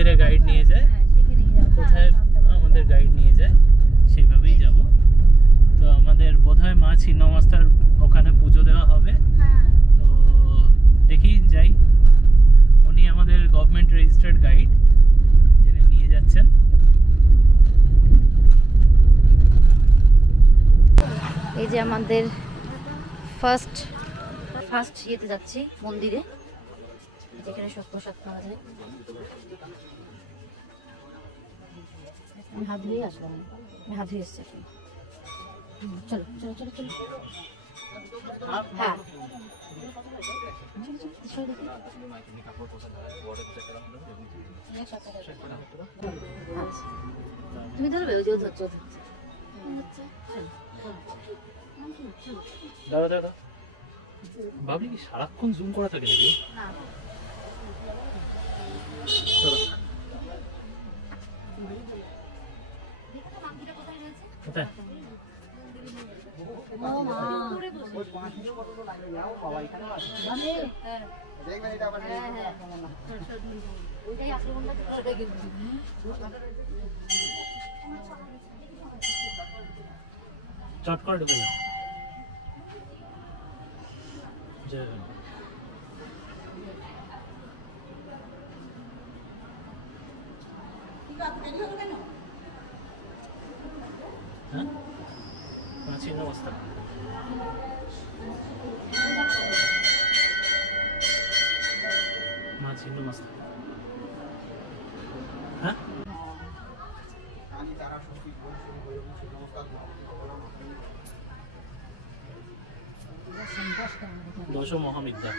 মন্দিরে গাইড নিয়ে যায়, কোথায় আমাদের গাইড নিয়ে যায় সেইভাবেই যাব। তো আমাদের বোধহয় মা ছিন্নমস্তার ওখানে পুজো দেওয়া হবে, তো দেখি যাই। উনি আমাদের গভর্নমেন্ট রেজিস্টার্ড গাইড, যিনি নিয়ে যাচ্ছেন। এই যে আমাদের ফার্স্ট ইয়েতে যাচ্ছি মন্দিরে, যেখানে সব প্রসাদ পাওয়া যায়। আমি হাত ধুয়ে আসলাম, আমি হাত ধুয়ে এসছি। চলো চলো চলো চলো। হ্যাঁ তুমি ধরবে, ওই যে ধরছো। দাদা দাদা ভাবলি কি সারাক্ষণ জুম করা থাকে নাকি? কোথায়? চট করে ঢুকে যাও। হ্যাঁ প্রাচীন অবস্থা। মা ছিন্নমস্তা। হ্যাঁ দশ মহাবিদ্যা।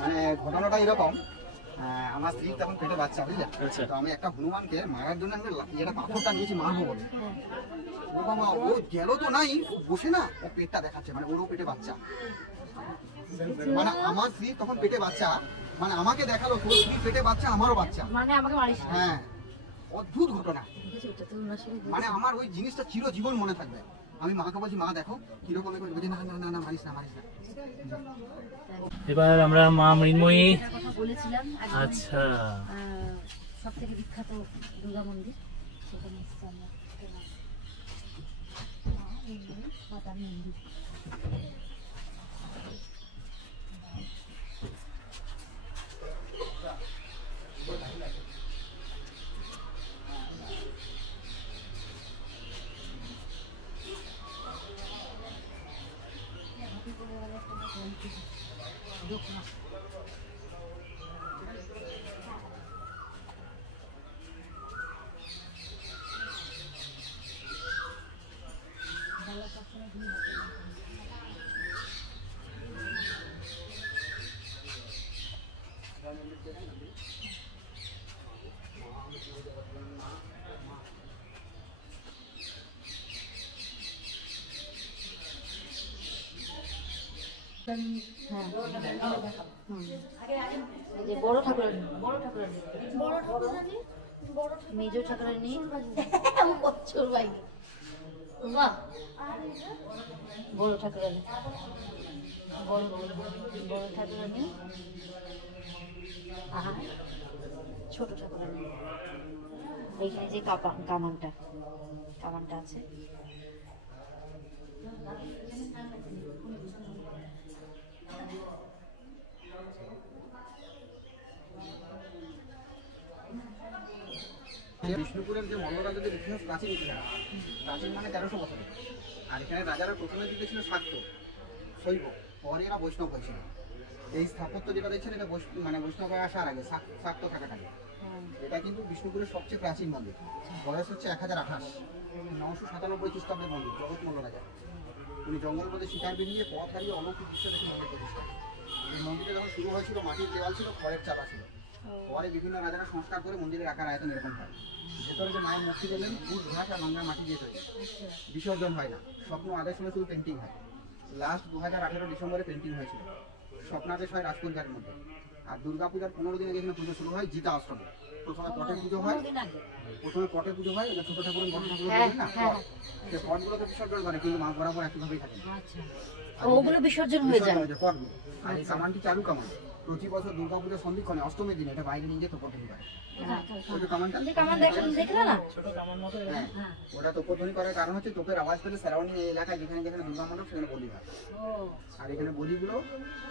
মানে ঘটনাটা এরকম, আমার স্ত্রী তখন পেটে বাচ্চা, বুঝলে? তো আমি একটা হনুমানকে মারার জন্য এটা পাথরটা নিয়েছি মারবো বলে। ও বাবা, ও গেল তো নাই, ও বসে না, ও পেটটা দেখাচ্ছে, মানে ওরও পেটে বাচ্চা। মানে আমার স্ত্রী তখন পেটে বাচ্চা, মানে আমাকে দেখালো তোর স্ত্রী পেটে বাচ্চা, আমারও বাচ্চা, মানে আমাকে মারিস। হ্যাঁ, অদ্ভুত ঘটনা। মানে আমার ওই জিনিসটা চিরজীবন মনে থাকবে। আমি মাকে বলছি, মা দেখো কিরকম, বলছি না না না না মারিস না মারিস না। এবার আমরা মা মৃন্ময়ী বলেছিলাম আচ্ছা সব থেকে বিখ্যাত দুর্গা মন্দির, সেখানে মন্দির। বড় ঠাকুরানী, মেজো ঠাকুরানী, বছর ভাই বড় ঠাকুরানী, বড় ঠাকুরানী, আর ছোট ঠাকুরানী। এইখানে যে কামানটা আছে, বিষ্ণুপুরের যে মল্লরাজ্যের ইতিহাস প্রাচীন ইতিহাস, প্রাচীন মানে 1300 বছর। আর এখানে রাজারা প্রথমে দিকে ছিল শাক্ত শৈব, পরে এরা বৈষ্ণব হয়েছিল। এই স্থাপত্য যেটা দেখছেন এটা মানে বৈষ্ণব আসার আগে, শাক্ত থাকার আগে। এটা কিন্তু বিষ্ণুপুরের সবচেয়ে প্রাচীন মন্দির, বয়স হচ্ছে 1028, 997 খ্রিস্টাব্দের মন্দির, জগৎ মল্ল রাজা। উনি জঙ্গল মধ্যে শিকার বেরিয়ে পথ হারিয়ে অলৌকিক দৃশ্য দেখে মন্দির প্রতিষ্ঠা। এই মন্দিরটা যখন শুরু হয়েছিল মাটির দেওয়াল ছিল, খড়ের চাপা ছিল। পরে বিভিন্ন রাজারা সংস্কার করে মন্দিরের আকার আয়তন এরকম হয়। ভেতরে যে মায়ের মূর্তি দেখলেন বুট ঘাস আর নোংরা মাটি দিয়ে তৈরি, বিসর্জন হয় না। স্বপ্ন আদেশ হলে শুধু পেন্টিং হয়। লাস্ট 2018 ডিসেম্বরে পেন্টিং হয়েছিল। স্বপ্নাদেশ হয় রাজপরিবারের মধ্যে। আর দুর্গাপূজার 15 দিনে যেখানে পুজো শুরু হয় জিতা অষ্টমী। প্রথমে পটে পুজো হয়, এটা ছোট ঠাকুরের বড় ঠাকুর না, সে পটগুলোকে বিসর্জন করে, কিন্তু মা বরাবর একইভাবেই থাকে। ওগুলো বিসর্জন হয়ে যায় পটগুলো। আর এই কামানটি চালু কামান। প্রতি বছর দুর্গাপূজার সন্ধিক্ষণে অষ্টমীর দিন এটা বাইরে নিয়ে যেয়ে তোপধ্বনি করে। ওটা তোপধ্বনি করার কারণ হচ্ছে তোপের আওয়াজ পেলে সারাউন্ডিং এই এলাকায় যেখানে যেখানে দুর্গা মণ্ডপ সেখানে বলি হয়। আর এখানে বলিগুলো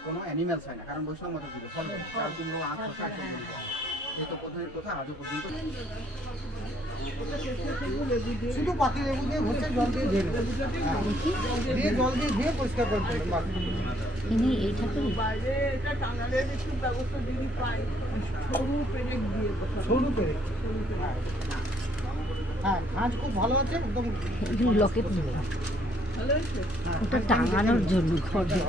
কোনো অ্যানিমেলস হয় না, কারণ বৈষ্ণব মত পুজো ফল চাল কুমড়ো আখ শসা এসব বলি হয়। এই তোপধ্বনির কথা আজও পর্যন্ত শুধু পাতি লেবু দিয়ে ঘষে জল দিয়ে ধুয়ে জল দিয়ে ধুয়ে পরিষ্কার করতে ইনি এই ঠাকুর বাইরে এটা টাঙালের একটু ব্যবস্থা যদি পাই, সরু পেরেক দিয়ে সরু পেরেক। হ্যাঁ, কাজ খুব ভালো আছে, একদম লকেট নেবে ওটা টাঙানোর জন্য ঘরে।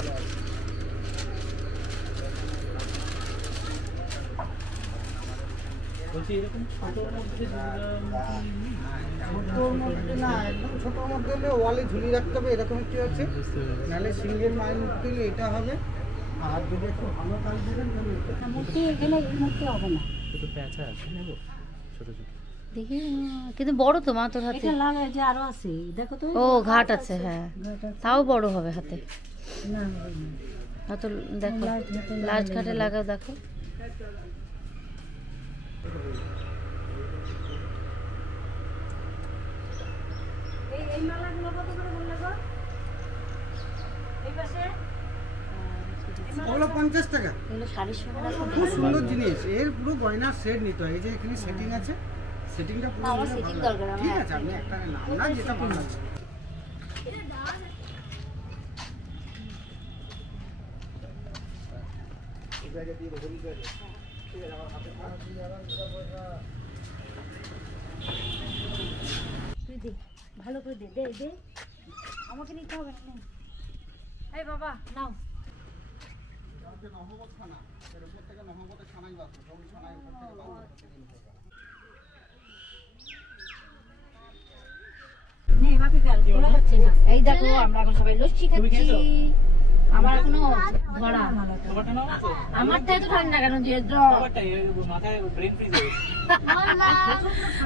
ছোটোর মধ্যে হলে ওয়ালে ঝুলিয়ে রাখতে হবে, এরকম একটি আছে। নাহলে সিঙ্গেল মাইল মূর্তি হলে এটা হবে। আর যদি একটু ভালো কাজ দেবেন মূর্তি এখানে এই মূর্তি হবে না, দেখি কিন্তু বড় তো মা তোর হাতে যে আরো আছে, দেখো তো ও ঘাট আছে, হ্যাঁ তাও বড় হবে হাতে। তো দেখো লাস্ট ঘাটে লাগাও, দেখো এই মালাগুলো কত করে বললে গো? এই পাশে ওগুলো 50 টাকা। এগুলো 450 খুব সুন্দর জিনিস, এর পুরো গয়নার সেট নিতে হয়। এই যে এখানে সেটিং আছে, সেটিংটা পুরো আমার সেটিং দরকার, ঠিক আছে। আপনি একটা নাম না যেটা ভালো লাগে। তুই দে, ভালো করে দে, দে দে, আমাকে নিতে হবে না। এই বাবা নাও। নহবত খানা, এর উপর থেকে নহবতের ছানাই বাঁচবে, সবই ছানাই উপর থেকে বাঁচবে। এই দেখো আমরা এখন সবাই লস্যি খাচ্ছি। আমার এখনো ধরা, আমারটা এত ঠান্ডা কেন? যে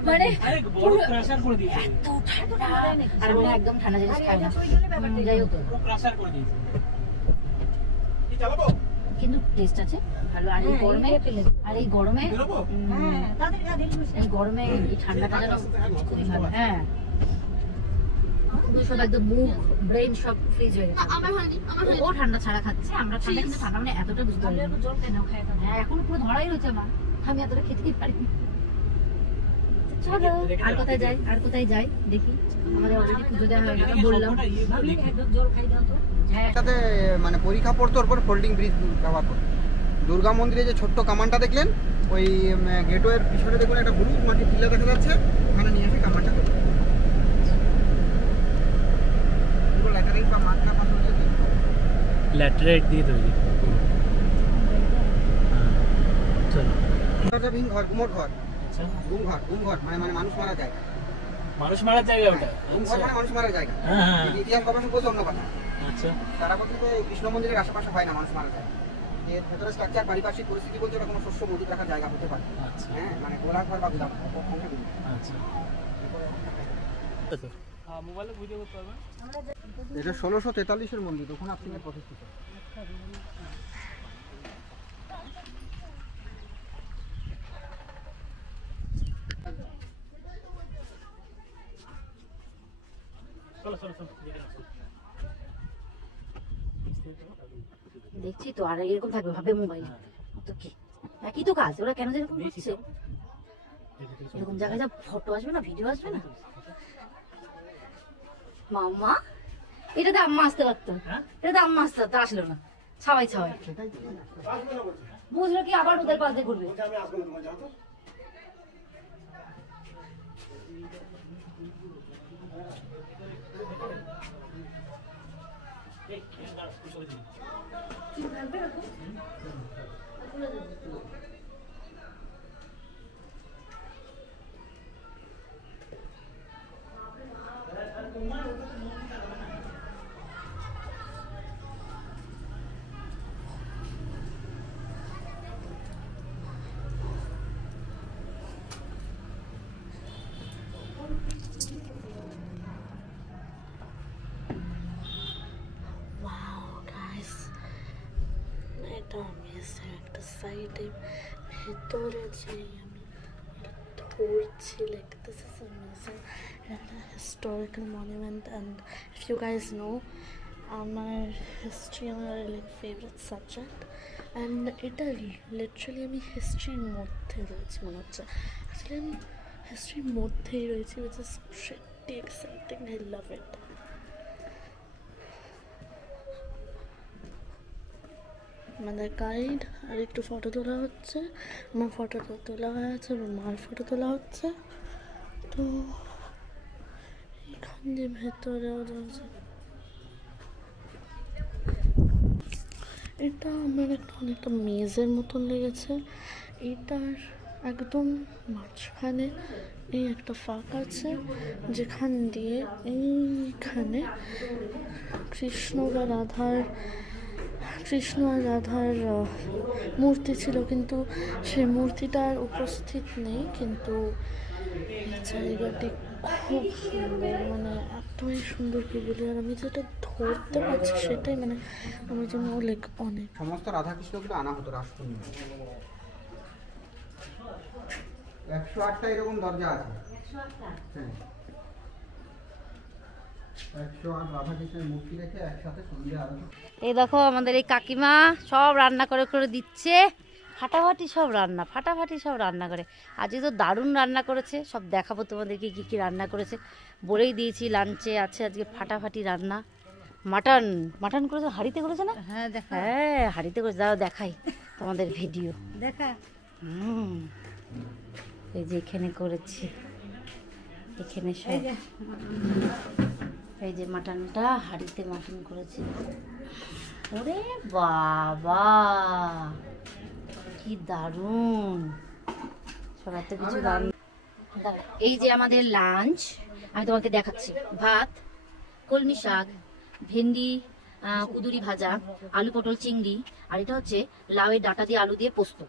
মানে আর আমি একদম ঠান্ডা জিনিস খাই না, যাই হোক কিন্তু টেস্ট আছে ভালো। আর এই গরমে, আর এই গরমে, এই গরমে এই ঠান্ডাটা যেন খুবই ভালো। হ্যাঁ সব একদম মুখ ব্রেন সব ফ্রিজ হয়ে গেছে। ও ঠান্ডা ছাড়া খাচ্ছে, আমরা ঠান্ডা কিন্তু ঠান্ডা মানে এতটা বুঝতে পারি। হ্যাঁ এখন পুরো ধরাই রয়েছে মা, আমি এতটা খেতেই পারিনি। চলো আর কোথায় যাই, আর কোথায় যাই দেখি। আমাদের অলরেডি পুজো দেওয়া হয়ে গেল, বললাম জল খাই দাও তো। হ্যাঁ এটাতে মানে পরীক্ষা পড়তো, ওর পর ফোল্ডিং ব্রিজ ব্যবহার করে। দুর্গা মন্দিরে যে ছোট্ট কামানটা দেখলেন, ওই গেটওয়ের পিছনে দেখুন একটা হলুদ মাটির টিলা দেখা যাচ্ছে, ওখানে নিয়ে এসে কামানটা করে পুরো ল্যাটারাইট বা মাত্রা পাথর দিয়ে ল্যাটারাইট দিয়ে তৈরি। চলো এটা ভিন ঘর, গুমট ঘর, গুম ঘর মানে মানুষ মারা যায়। মানুষ মারার জায়গা ওটা। গুম ঘর মানে মানুষ মারা যায়। হ্যাঁ ইতিহাস গবেষক বলছে অন্য কথা। আচ্ছা, তারা বলছে যে কৃষ্ণ মন্দিরের আশেপাশে হয় না, মানুষ মারা যায়। এর ভেতরে স্ট্রাকচার পারিপার্শ্বিক পরিস্থিতি বলছে ওটা কোনো শস্য মজুত রাখার জায়গা হতে পারে। আচ্ছা হ্যাঁ মানে গোলা ঘর বা গুদাম। আচ্ছা। মোবাইলে ভিডিও করতে পারবেন। এটা 1643-এর মন্দির, রঘুনাথ সিংয়ের প্রতিষ্ঠিত। দেখছি তো, আর এরকম থাকবে ভাবে মোবাইল তো কি একই তো কাজ, ওরা কেন যেরকম করছে? এরকম জায়গায় যা ফটো আসবে না, ভিডিও আসবে না। মাম্মা এটা তো আম্মা আসতে পারতো, এটা তো আম্মা আসতে পারতো, আসলো না। ছাওয়াই ছাওয়াই বুঝলো কি আবার ওদের পাশ দিয়ে ঘুরবে। একটা সাইডে ভেতরে যাই আমি ধরছি লাইক দিস ইজ অ্যামেজিং একটা historical monument and if you guys know আমার হিস্ট্রি আমার লাইক ফেভারিট সাবজেক্ট অ্যান্ড এটা লিটারালি আমি হিস্ট্রির মধ্যে রয়েছি মনে হচ্ছে আসলে আমি হিস্ট্রির মধ্যেই রয়েছি which is pretty exciting I love it আমাদের গাইড আর একটু ফটো তোলা হচ্ছে আমার ফটোটা তোলা হয়ে আছে আমার মার ফটো তোলা হচ্ছে তো এখান দিয়ে ভেতরেও যাচ্ছে এটা আমার একটা অনেকটা মেজের মতন লেগেছে এটার একদম মাঝখানে এই একটা ফাঁক আছে যেখান দিয়ে এইখানে কৃষ্ণ আর রাধার মূর্তি ছিল কিন্তু সেই মূর্তিটা আর উপস্থিত নেই কিন্তু জায়গাটি খুব সুন্দর মানে এতই সুন্দর কি বলি আর আমি যেটা ধরতে পারছি সেটাই মানে আমার জন্য অনেক সমস্ত রাধাকৃষ্ণগুলো আনা হতো রাসপূর্ণিমা 108টা এরকম দরজা আছে 108 রাধাকৃষ্ণের মূর্তি রেখে একসাথে সন্ধ্যা আরতি এই দেখো আমাদের এই কাকিমা সব রান্না করে দিচ্ছে ফাটাফাটি সব রান্না করে আজকে তো দারুণ রান্না করেছে সব দেখাবো তোমাদেরকে কি রান্না করেছে বলেই দিয়েছি লাঞ্চে আছে আজকে ফাটাফাটি রান্না মাটন করেছে হাঁড়িতে করেছে না হ্যাঁ হাঁড়িতে করেছে দাও দেখাই তোমাদের ভিডিও দেখা এই যে এখানে করেছি এখানে সব এই যে মাটনটা হাঁড়িতে মাটন করেছি ওরে বাবা কি দারুণ সবাই তো কিছু দারুণ এই যে আমাদের লাঞ্চ আমি তোমাকে দেখাচ্ছি ভাত কলমি শাক ভেন্ডি কুদুরি ভাজা আলু পটল চিংড়ি আর এটা হচ্ছে লাউয়ের ডাঁটা দিয়ে আলু দিয়ে পোস্ত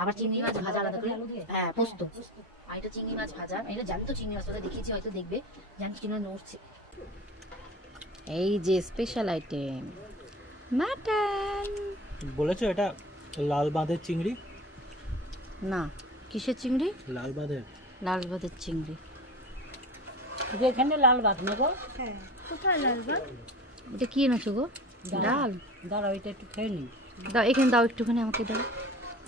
আবার চিংড়ি মাছ ভাজা আলাদা করে হ্যাঁ পোস্ত আর এটা চিংড়ি মাছ ভাজা এটা জানি তো চিংড়ি মাছ দেখিয়েছি হয়তো দেখবে জানি চিংড়ি নড়ছে এই যে স্পেশাল আইটেম মাটন বলেছো এটা লাল বাঁধের চিংড়ি না কিসের চিংড়ি লাল বাঁধের চিংড়ি এখানে লাল ভাত নেবো হ্যাঁ কোথায় লাল ভাত এটা কি এনেছো গো ডাল দাঁড়াও এটা একটু খেয়ে নিই দাও এখানে দাও একটুখানি আমাকে দাও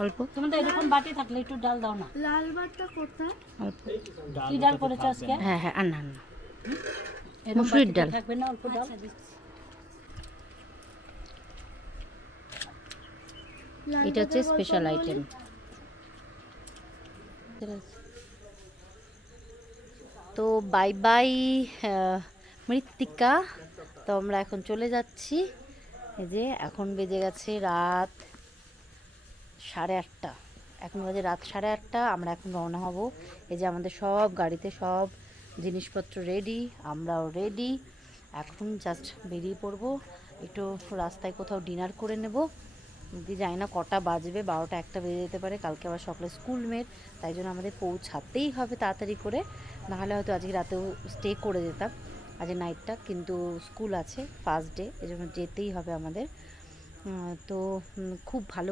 অল্প তোমাদের এরকম বাটি থাকলে একটু ডাল দাও না লাল ভাতটা কোথায় অল্প কি ডাল করেছো আজকে হ্যাঁ আর না মুসুরির ডাল থাকবে না অল্প ডাল এটা হচ্ছে স্পেশাল আইটেম তো বাই বাই মৃত্তিকা তো আমরা এখন চলে যাচ্ছি এই যে এখন বেজে গেছে রাত 8:30 এখন বাজে রাত 8:30 আমরা এখন রওনা হব এই যে আমাদের সব গাড়িতে সব জিনিসপত্র রেডি আমরাও রেডি এখন জাস্ট বেরিয়ে পড়বো একটু রাস্তায় কোথাও ডিনার করে নেব যদি জানি না কটা বাজবে 12টা 1টা বেজে যেতে পারে কালকে আবার সকালে স্কুল মেয়ের তাই জন্য আমাদের পৌঁছাতেই হবে তাড়াতাড়ি করে নাহলে হয়তো আজকে রাতেও স্টে করে যেতাম আজ নাইটটা কিন্তু স্কুল আছে ফার্স্ট ডে এই জন্য যেতেই হবে আমাদের তো খুব ভালো